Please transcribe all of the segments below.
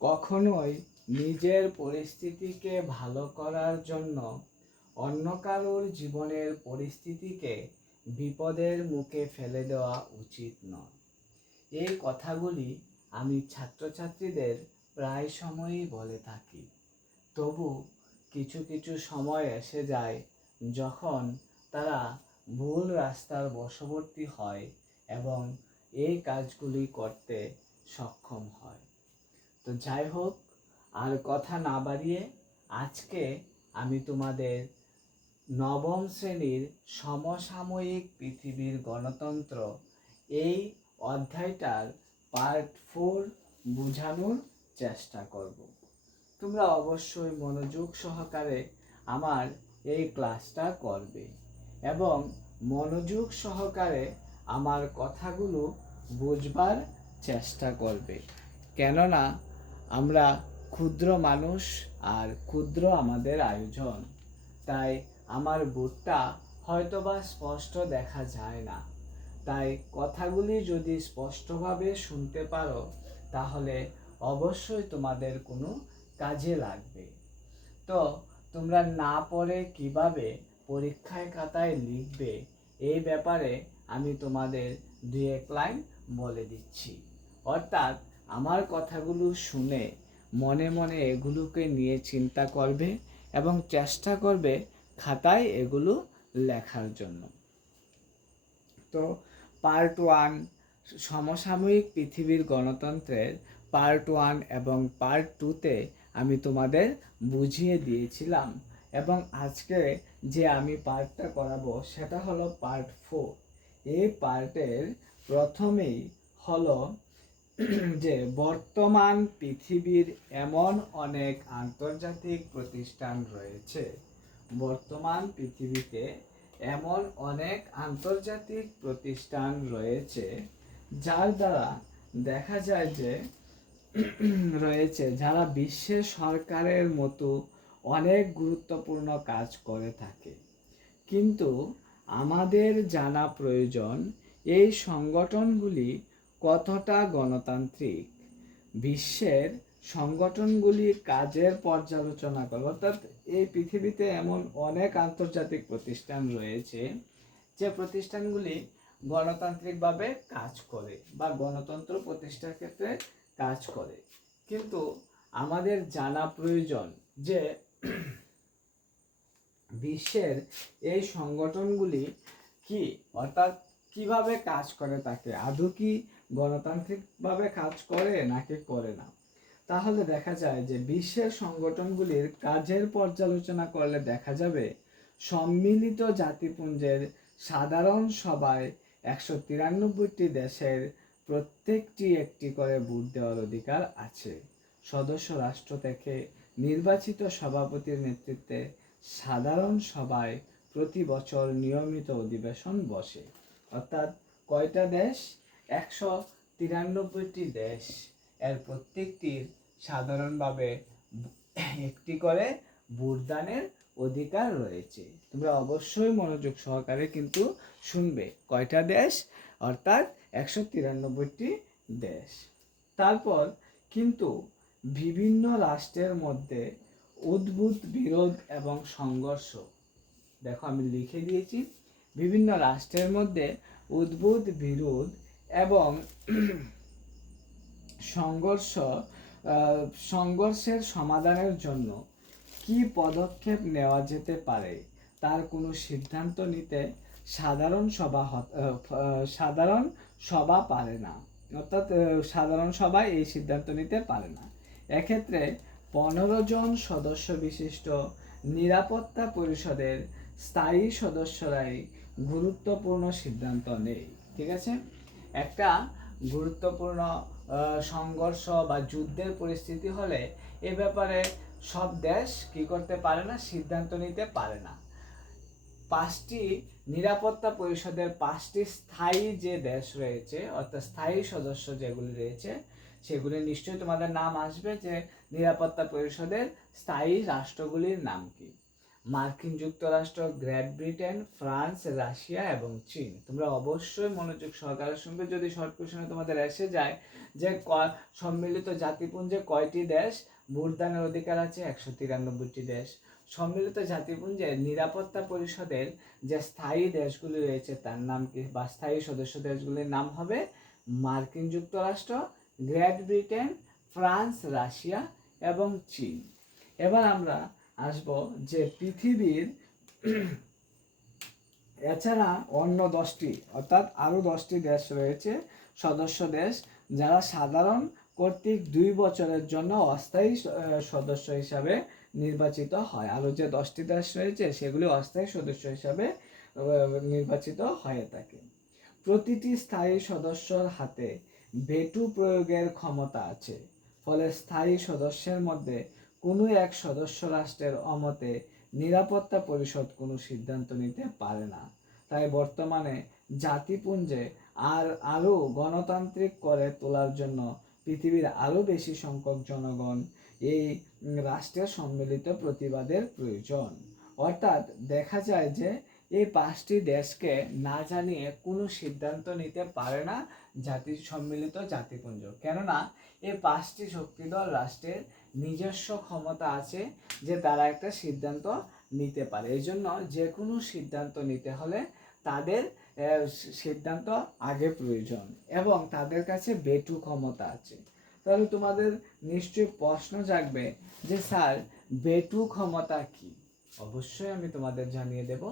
কখনোই নিজের পরিস্থিতিকে ভালো করার জন্য অন্য কারোর জীবনের পরিস্থিতিকে বিপদের মুখে ফেলে দেওয়া উচিত নয়। এই কথাগুলি আমি ছাত্রছাত্রীদের প্রায় সময়ই বলে থাকি। তবু কিছু কিছু সময় এসে যায় যখন তারা ভুল রাস্তার বশবর্তী হয় এবং এই কাজগুলি করতে সক্ষম হয়। তো যাই হোক, আর কথা না বাড়িয়ে আজকে আমি তোমাদের নবম শ্রেণির সমসাময়িক পৃথিবীর গণতন্ত্র এই অধ্যায়টার পার্ট ফোর বোঝানোর চেষ্টা করব। তোমরা অবশ্যই মনোযোগ সহকারে আমার এই ক্লাসটা করবে এবং মনোযোগ সহকারে আমার কথাগুলো বুঝবার চেষ্টা করবে। কেননা আমরা ক্ষুদ্র মানুষ আর ক্ষুদ্র আমাদের আয়োজন। তাই আমার বোর্ডটা হয়তোবা স্পষ্ট দেখা যায় না। তাই কথাগুলি যদি স্পষ্টভাবে শুনতে পারো, তাহলে অবশ্যই তোমাদের কোনো কাজে লাগবে। তো, তোমরা না পড়ে কীভাবে পরীক্ষায় খাতায় লিখবে এই ব্যাপারে আমি তোমাদের দুই এক লাইন বলে দিচ্ছি। অর্থাৎ আমার কথাগুলো শুনে মনে মনে এগুলোকে নিয়ে চিন্তা করবে এবং চেষ্টা করবে খাতায় এগুলো লেখার জন্য। তো পার্ট ওয়ান সমসাময়িক পৃথিবীর গণতন্ত্রের পার্ট ওয়ান এবং পার্ট টুতে আমি তোমাদের বুঝিয়ে দিয়েছিলাম এবং আজকে যে আমি পার্টটা করাবো সেটা হলো পার্ট ফোর এই পার্টের প্রথমেই হলো যে বর্তমান পৃথিবীর এমন অনেক আন্তর্জাতিক প্রতিষ্ঠান রয়েছে, বর্তমান পৃথিবীতে এমন অনেক আন্তর্জাতিক প্রতিষ্ঠান রয়েছে, যার দ্বারা দেখা যায় যে রয়েছে, যারা বিশ্বের সরকারের মতো অনেক গুরুত্বপূর্ণ কাজ করে থাকে। কিন্তু আমাদের জানা প্রয়োজন, এই সংগঠনগুলি কতটা গণতান্ত্রিক? বিশ্বের সংগঠনগুলি কাজের পর্যালোচনা করো, অর্থাৎ এই পৃথিবীতে এমন অনেক আন্তর্জাতিক প্রতিষ্ঠান রয়েছে যে প্রতিষ্ঠানগুলি গণতান্ত্রিকভাবে কাজ করে বা গণতন্ত্র প্রতিষ্ঠার ক্ষেত্রে কাজ করে। কিন্তু আমাদের জানা প্রয়োজন যে বিশ্বের এই সংগঠনগুলি কি, অর্থাৎ কীভাবে কাজ করে তাকে? আদৌ কি গণতান্ত্রিকভাবে কাজ করে নাকি করে না? তাহলে দেখা যায় যে বিশ্বের সংগঠনগুলির কাজের পর্যালোচনা করলে দেখা যাবে সম্মিলিত জাতিপুঞ্জের সাধারণ সভায় একশো তিরানব্বইটি দেশের প্রত্যেকটি একটি করে ভোট দেওয়ার অধিকার আছে। সদস্য রাষ্ট্র থেকে নির্বাচিত সভাপতির নেতৃত্বে সাধারণ সভায় প্রতি বছর নিয়মিত অধিবেশন বসে। অর্থাৎ কয়টা দেশ? একশো তিরানব্বইটি দেশ। এর প্রত্যেকটির সাধারণভাবে একটি করে ভোটদানের অধিকার রয়েছে। তোমরা অবশ্যই মনোযোগ সহকারে কিন্তু শুনবে কয়টা দেশ? অর্থাৎ একশো তিরানব্বইটি দেশ। তারপর কিন্তু বিভিন্ন রাষ্ট্রের মধ্যে উদ্ভূত বিরোধ এবং সংঘর্ষ। দেখো আমি লিখে দিয়েছি। বিভিন্ন রাষ্ট্রের মধ্যে উদ্ভুত বিরোধ এবং সংঘর্ষ সংঘর্ষের সমাধানের জন্য কি পদক্ষেপ নেওয়া যেতে পারে তার কোনো সিদ্ধান্ত নিতে সাধারণ সভা সাধারণ সভা পারে না। অর্থাৎ সাধারণ সভায় এই সিদ্ধান্ত নিতে পারে না। এক্ষেত্রে পনেরো জন সদস্য বিশিষ্ট নিরাপত্তা পরিষদের স্থায়ী সদস্যরাই গুরুত্বপূর্ণ সিদ্ধান্ত নেই, ঠিক আছে? একটা গুরুত্বপূর্ণ সংঘর্ষ বা যুদ্ধের পরিস্থিতি হলে এ ব্যাপারে সব দেশ কি করতে পারে না, সিদ্ধান্ত নিতে পারে না। পাঁচটি নিরাপত্তা পরিষদের পাঁচটি স্থায়ী যে দেশ রয়েছে, অর্থাৎ স্থায়ী সদস্য যেগুলি রয়েছে, সেগুলি নিশ্চয়ই তোমাদের নাম আসবে যে নিরাপত্তা পরিষদের স্থায়ী রাষ্ট্রগুলির নাম কি। মার্কিন যুক্তরাষ্ট্র, গ্রেট ব্রিটেন, ফ্রান্স, রাশিয়া এবং চীন। তোমরা অবশ্যই মনোযোগ সহকারে শুনবে। যদি শর্ট কোশ্চেনে তোমাদের এসে যায় যে সম্মিলিত জাতিপুঞ্জে কয়টি দেশ, ভোটদানের অধিকার আছে একশো তিরানব্বইটি দেশ। সম্মিলিত জাতিপুঞ্জের নিরাপত্তা পরিষদের যে স্থায়ী দেশগুলি রয়েছে, তার নাম কি বা স্থায়ী সদস্য দেশগুলির নাম হবে মার্কিন যুক্তরাষ্ট্র, গ্রেট ব্রিটেন, ফ্রান্স, রাশিয়া এবং চীন। এবার আমরা আসব যে পৃথিবীর এছাড়া অন্য দশটি, অর্থাৎ আরও দশটি দেশ রয়েছে, সদস্য দেশ, যারা সাধারণ কর্তৃক দুই বছরের জন্য অস্থায়ী সদস্য হিসাবে নির্বাচিত হয়। আরও যে দশটি দেশ রয়েছে, সেগুলি অস্থায়ী সদস্য হিসাবে নির্বাচিত হয়ে থাকে। প্রতিটি স্থায়ী সদস্যর হাতে ভেটু প্রয়োগের ক্ষমতা আছে, ফলে স্থায়ী সদস্যের মধ্যে কোনো এক সদস্য রাষ্ট্রের অমতে নিরাপত্তা পরিষদ কোনো সিদ্ধান্ত নিতে পারে না। তাই বর্তমানে জাতিপুঞ্জে আর আরও গণতান্ত্রিক করে তোলার জন্য পৃথিবীর আরও বেশি সংখ্যক জনগণ এই রাষ্ট্রের সম্মিলিত প্রতিবাদের প্রয়োজন। অর্থাৎ দেখা যায় যে এই পাঁচটি দেশকে না জানিয়ে কোনো সিদ্ধান্ত নিতে পারে না জাতি সম্মিলিত জাতিপুঞ্জ। কেননা, এই পাঁচটি শক্তিদল রাষ্ট্রের নিজস্ব ক্ষমতা আছে যে তারা একটা সিদ্ধান্ত নিতে পারে। এই জন্য যে কোনো সিদ্ধান্ত নিতে হলে তাদের সিদ্ধান্ত আগে প্রয়োজন এবং তাদের কাছে বেটু ক্ষমতা আছে। তাহলে তোমাদের নিশ্চয়ই প্রশ্ন জাগবে যে, স্যার, বেটু ক্ষমতা কি? অবশ্যই আমি তোমাদের জানিয়ে দেব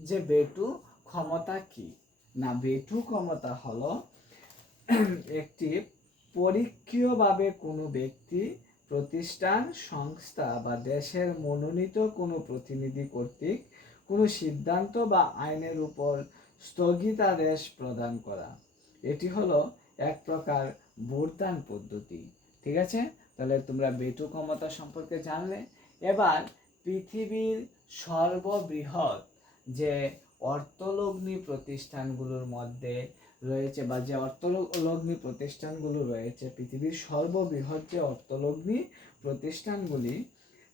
যে, বেটু ক্ষমতা কি? না, বেটু ক্ষমতা হলো একটি পরীক্ষীয়ভাবে কোনো ব্যক্তি প্রতিষ্ঠান, সংস্থা বা দেশের মনোনীত কোনো প্রতিনিধি কর্তৃক কোনো সিদ্ধান্ত বা আইনের উপর স্থগিতাদেশ প্রদান করা। এটি হলো এক প্রকার ভোটদান পদ্ধতি। ঠিক আছে? তাহলে তোমরা বেটু ক্ষমতা সম্পর্কে জানলে। এবার পৃথিবীর সর্ববৃহৎ যে অর্থলগ্নি প্রতিষ্ঠানগুলোর মধ্যে রয়েছে বা যে অর্থলগ্নি প্রতিষ্ঠানগুলো রয়েছে, পৃথিবীর সর্ববৃহৎ যে অর্থলগ্নি প্রতিষ্ঠানগুলি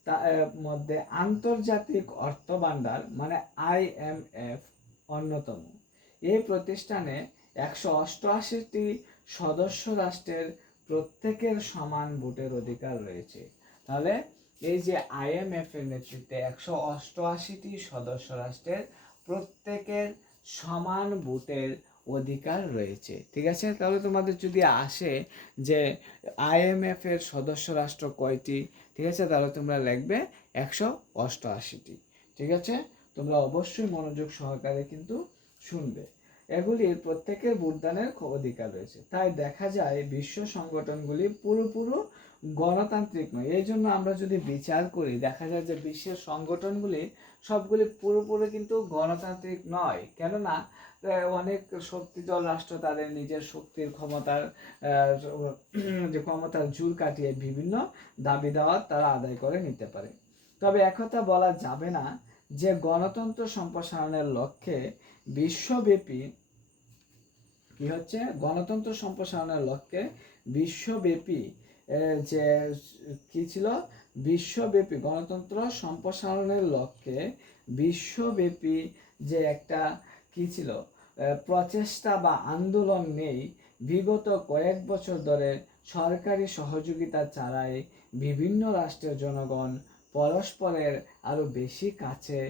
তার মধ্যে আন্তর্জাতিক অর্থ ভাণ্ডার মানে আইএমএফ অন্যতম। এই প্রতিষ্ঠানে একশো অষ্টআশিটি সদস্য রাষ্ট্রের প্রত্যেকের সমান ভোটের অধিকার রয়েছে। তাহলে এই যে আইএমএফ এর নেতৃত্বে একশো অষ্টআশিটি সদস্য রাষ্ট্রের প্রত্যেকের সমান ভোটের অধিকার রয়েছে। ঠিক আছে? তাহলে তোমাদের যদি আসে যে আইএমএফ এর সদস্য রাষ্ট্র কয়টি, ঠিক আছে? তাহলে তোমরা লিখবে একশো অষ্টআশিটি। ঠিক আছে? তোমরা অবশ্যই মনোযোগ সহকারে কিন্তু শুনবে। এগুলির প্রত্যেকের ভোটদানের অধিকার রয়েছে। তাই দেখা যায় বিশ্ব সংগঠনগুলি পুরোপুরো গণতান্ত্রিক নয়। এই জন্য আমরা যদি বিচার করি, দেখা যায় যে বিশ্বের সংগঠনগুলি সবগুলি পুরোপুরি কিন্তু গণতান্ত্রিক নয়। কেননা অনেক শক্তিধর রাষ্ট্র তাদের নিজের শক্তির ক্ষমতার যে ক্ষমতার জোর কাটিয়ে বিভিন্ন দাবি দেওয়া তারা আদায় করে নিতে পারে। তবে একথা বলা যাবে না যে গণতন্ত্র সম্প্রসারণের লক্ষ্যে বিশ্বব্যাপী কি হচ্ছে? গণতন্ত্র সম্প্রসারণের লক্ষ্যে বিশ্বব্যাপী যে কি ছিল? বিশ্বব্যাপী গণতন্ত্র সম্প্রসারণের লক্ষ্যে বিশ্বব্যাপী যে একটা কি ছিল? প্রচেষ্টা বা আন্দোলন নেই। বিগত কয়েক বছর ধরে সরকারি সহযোগিতা ছাড়াই বিভিন্ন রাষ্ট্রের জনগণ পরস্পরের আরও বেশি কাছে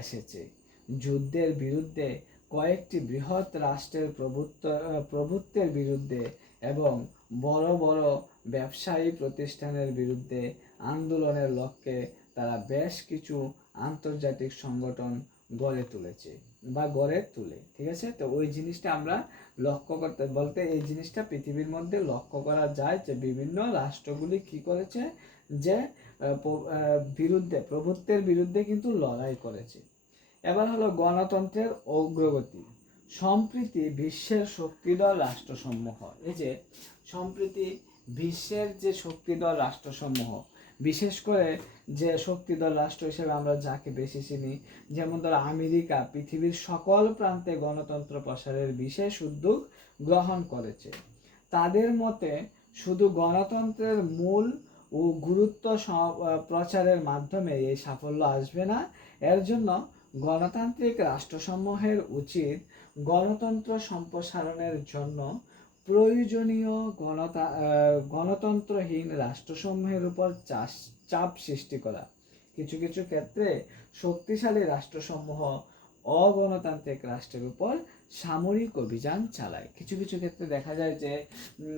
এসেছে। যুদ্ধের বিরুদ্ধে কয়েকটি বৃহৎ রাষ্ট্রের প্রভুত্ব প্রভুত্বের বিরুদ্ধে এবং বড় বড় ব্যবসায়ী প্রতিষ্ঠানের বিরুদ্ধে আন্দোলনের লক্ষ্যে তারা বেশ কিছু আন্তর্জাতিক সংগঠন গড়ে তুলেছে। বা গড়ে তুলে, ঠিক আছে? তো ওই জিনিসটা আমরা লক্ষ্য করতে, বলতে এই জিনিসটা পৃথিবীর মধ্যে লক্ষ্য করা যায় যে বিভিন্ন রাষ্ট্রগুলি কি করেছে যে বিরুদ্ধে, প্রভুত্বের বিরুদ্ধে কিন্তু লড়াই করেছে। এবার হলো গণতন্ত্রের অগ্রগতি। সম্প্রীতি বিশ্বের শক্তিধর রাষ্ট্রসমূহ। এই যে, সম্প্রীতি বিশ্বের যে শক্তিধর রাষ্ট্রসমূহ বিশেষ করে যে শক্তিধর রাষ্ট্র হিসেবে আমরা যাকে বেশি চিনি, যেমন ধরো আমেরিকা, পৃথিবীর সকল প্রান্তে গণতন্ত্র প্রসারের বিশেষ উদ্যোগ গ্রহণ করেছে। তাদের মতে শুধু গণতন্ত্রের মূল ও গুরুত্ব প্রচারের মাধ্যমে এই সাফল্য আসবে না। এর জন্য গণতান্ত্রিক রাষ্ট্রসমূহের উচিত গণতন্ত্র সম্প্রসারণের জন্য প্রয়োজনীয় গণতা গণতন্ত্রহীন রাষ্ট্রসমূহের উপর চাপ সৃষ্টি করা। কিছু কিছু ক্ষেত্রে শক্তিশালী রাষ্ট্রসমূহ অগণতান্ত্রিক রাষ্ট্রের উপর সামরিক অভিযান চালায়। কিছু কিছু ক্ষেত্রে দেখা যায় যে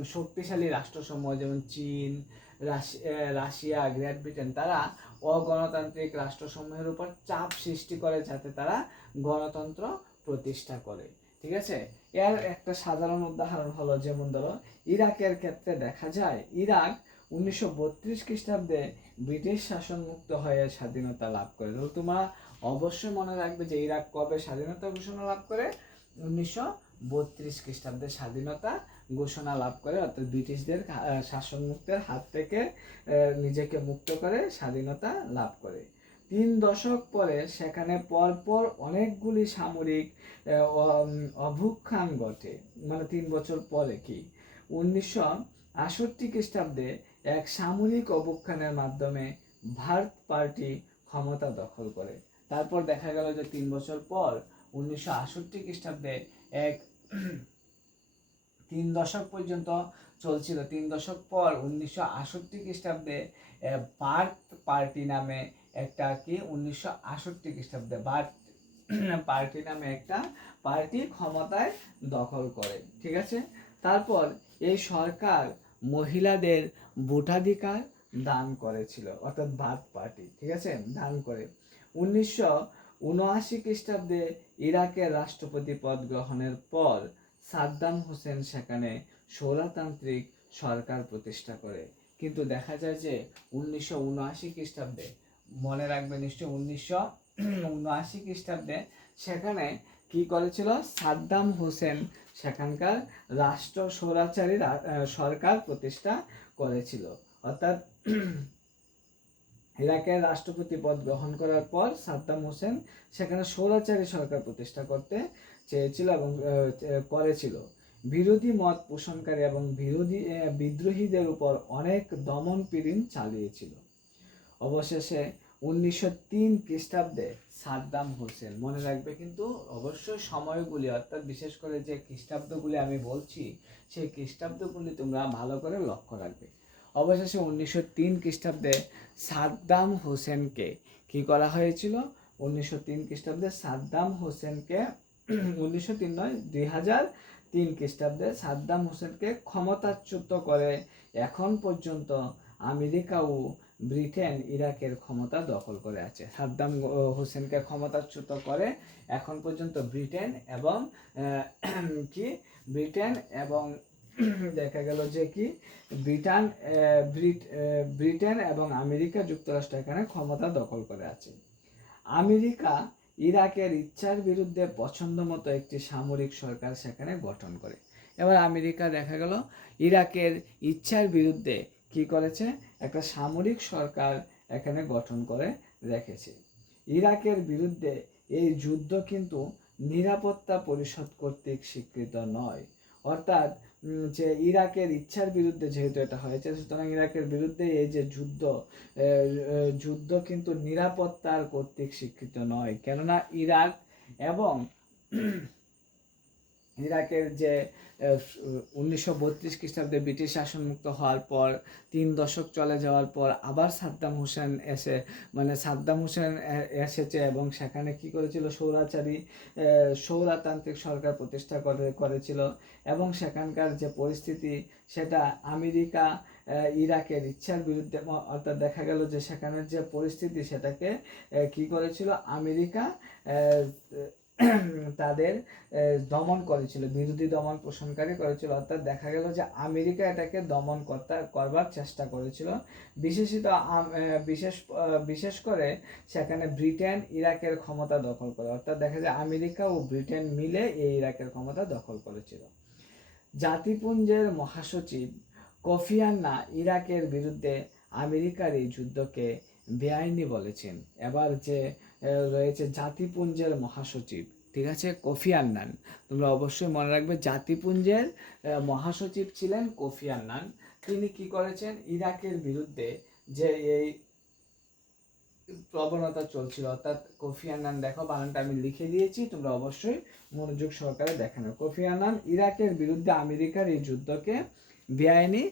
শক্তিশালী রাষ্ট্রসমূহ যেমন চীন, রাশি- রাশিয়া, গ্রেট ব্রিটেন, তারা অগণতান্ত্রিক রাষ্ট্রসমূহের উপর চাপ সৃষ্টি করে যাতে তারা গণতন্ত্র প্রতিষ্ঠা করে। ঠিক আছে? এর একটা সাধারণ উদাহরণ হলো, যেমন ধরো, ইরাকের ক্ষেত্রে দেখা যায়, ইরাক উনিশশো বত্রিশ খ্রিস্টাব্দে ব্রিটিশ শাসন মুক্ত হয়ে স্বাধীনতা লাভ করে। তো তোমরা অবশ্যই মনে রাখবে যে ইরাক কবে স্বাধীনতা ঘোষণা লাভ করে? উনিশশো বত্রিশ খ্রিস্টাব্দে স্বাধীনতা ঘোষণা লাভ করে, অর্থাৎ ব্রিটিশদের শাসন মুক্তের হাত থেকে নিজেকে মুক্ত করে স্বাধীনতা লাভ করে। তিন দশক পরে সেখানে পরপর অনেকগুলি সামরিক আহ, অ- অভ্যুত্থান ঘটে। মানে তিন বছর পরে কি? উনিশশো আষট্টি খ্রিস্টাব্দে এক সামরিক অভ্যুত্থানের মাধ্যমে ভারত পার্টি ক্ষমতা দখল করে। তারপর দেখা গেল যে তিন বছর পর উনিশশো আষট্টি খ্রিস্টাব্দে এক তিন দশক পর্যন্ত চলছিল। তিন দশক পর উনিশশো আষট্টি খ্রিস্টাব্দে ভারত পার্টি নামে একটা কি উনিশশো আষট্টি খ্রিস্টাব্দে ভারত পার্টি নামে একটা পার্টি ক্ষমতায় দখল করে, ঠিক আছে? তারপর এই সরকার মহিলাদের ভোটাধিকার দান করেছিল, অর্থাৎ ভারত পার্টি, ঠিক আছে? দান করে। উনিশশো উনআশি খ্রিস্টাব্দে ইরাকের রাষ্ট্রপতি পদ গ্রহণের পর সাদ্দাম হোসেন সেখানে সৌরতান্ত্রিক সরকার প্রতিষ্ঠা করে। কিন্তু দেখা যায় যে উনিশশো উনআশি খ্রিস্টাব্দে মনে রাখবে নিশ্চয় উনিশশো উনআশি খ্রিস্টাব্দে। সেখানে কি করেছিল সাদ্দাম হোসেন সেখানকার রাষ্ট্র স্বৈরাচারী সরকার প্রতিষ্ঠা করেছিল। অর্থাৎ ইরাকের রাষ্ট্রপতি পদ গ্রহণ করার পর সাদ্দাম হোসেন সেখানে স্বৈরাচারী সরকার প্রতিষ্ঠা করতে চেয়েছিল এবং করেছিল। বিরোধী মত পোষণকারী এবং বিরোধী বিদ্রোহীদের উপর অনেক দমন পীড়ন চালিয়েছিল। অবশেষে উনিশশো তিন খ্রিস্টাব্দে সাদ্দাম হোসেন, মনে রাখবে কিন্তু অবশ্যই সময়গুলি, অর্থাৎ বিশেষ করে যে খ্রিস্টাব্দগুলি আমি বলছি, সেই খ্রিস্টাব্দগুলি তোমরা ভালো করে লক্ষ্য রাখবে। অবশেষে উনিশশো তিন খ্রিস্টাব্দে সাদ্দাম হোসেনকে কি করা হয়েছিল? উনিশশো তিন খ্রিস্টাব্দে সাদ্দাম হোসেনকে, উনিশশো তিন নয়, দুই হাজার তিন খ্রিস্টাব্দে সাদ্দাম হোসেনকে ক্ষমতাচ্যুত করে এখন পর্যন্ত আমেরিকা ও ব্রিটেন ইরাকের ক্ষমতা দখল করে আছে। সাদ্দাম হোসেনকে ক্ষমতাচ্যুত করে এখন পর্যন্ত ব্রিটেন এবং কি? ব্রিটেন এবং দেখা গেল যে কি? ব্রিটেন ব্রিটেন এবং আমেরিকা যুক্তরাষ্ট্র এখানে ক্ষমতা দখল করে আছে। আমেরিকা ইরাকের ইচ্ছার বিরুদ্ধে পছন্দ মতো একটি সামরিক সরকার সেখানে গঠন করে। এবার আমেরিকা দেখা গেল ইরাকের ইচ্ছার বিরুদ্ধে কি করেছে? একটা সামরিক সরকার এখানে গঠন করে রেখেছে। ইরাকের বিরুদ্ধে এই যুদ্ধ কিন্তু নিরাপত্তা পরিষদ কর্তৃক স্বীকৃত নয়। অর্থাৎ যে ইরাকের ইচ্ছার বিরুদ্ধে যেহেতু এটা হয়েছে, সুতরাং ইরাকের বিরুদ্ধে এই যে যুদ্ধ যুদ্ধ কিন্তু নিরাপত্তার কর্তৃক স্বীকৃত নয়। কেননা ইরাক এবং ইরাকের যে উনিশশো বত্রিশ খ্রিস্টাব্দে ব্রিটিশ শাসন মুক্ত হওয়ার পর, তিন দশক চলে যাওয়ার পর আবার সাদ্দাম হোসেন এসে মানে সাদ্দাম হোসেন এসেছে এবং সেখানে কি করেছিল? সৌরাচারী সৌরাতান্ত্রিক সরকার প্রতিষ্ঠা করে, করেছিল এবং সেখানকার যে পরিস্থিতি, সেটা আমেরিকা ইরাকের ইচ্ছার বিরুদ্ধে অর্থাৎ দেখা গেল যে সেখানের যে পরিস্থিতি, সেটাকে কি করেছিল? আমেরিকা তাদের দমন করেছিল, বিরোধী দমন পোষণকারী করেছিল। অর্থাৎ দেখা গেল যে আমেরিকা এটাকে দমন করতে, করবার চেষ্টা করেছিল। বিশেষিত বিশেষ বিশেষ করে সেখানে ব্রিটেন ইরাকের ক্ষমতা দখল করে। অর্থাৎ দেখা যায় আমেরিকা ও ব্রিটেন মিলে এই ইরাকের ক্ষমতা দখল করেছিল। জাতিপুঞ্জের মহাসচিব কোফি আন্না ইরাকের বিরুদ্ধে আমেরিকার এই যুদ্ধকে বেআইনি বলেছেন। এবার যে রয়েছে জাতিপুঞ্জের মহাসচিব। ঠিক আছে? Kofi Annan. তোমরা অবশ্যই মনে রাখবে জাতিপুঞ্জের মহাসচিব ছিলেন কোফি আন্নান। তিনি কি করেছেন? ইরাকের বিরুদ্ধে যে এই প্রবণতা চলছিল, অর্থাৎ কোফি আনান দেখো বানানটা আমি লিখে দিয়েছি, তোমরা অবশ্যই মনোযোগ সহকারে দেখে নাও। কোফি আনান ইরাকের বিরুদ্ধে আমেরিকার এই যুদ্ধকে বেআইনি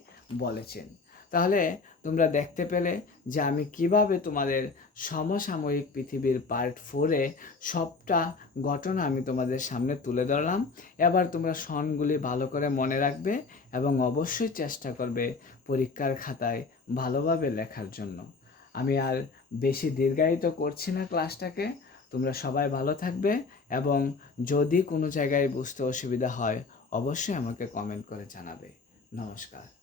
বলেছেন। তাহলে তোমরা দেখতে পেলে যে আমি কীভাবে তোমাদের সমসাময়িক পৃথিবীর পার্ট ফোরে সবটা ঘটনা আমি তোমাদের সামনে তুলে ধরলাম। এবার তোমরা সনগুলি ভালো করে মনে রাখবে এবং অবশ্যই চেষ্টা করবে পরীক্ষার খাতায় ভালোভাবে লেখার জন্য। আমি আর বেশি দীর্ঘায়িত করছি না ক্লাসটাকে। তোমরা সবাই ভালো থাকবে এবং যদি কোনো জায়গায় বুঝতে অসুবিধা হয়, অবশ্যই আমাকে কমেন্ট করে জানাবে। নমস্কার।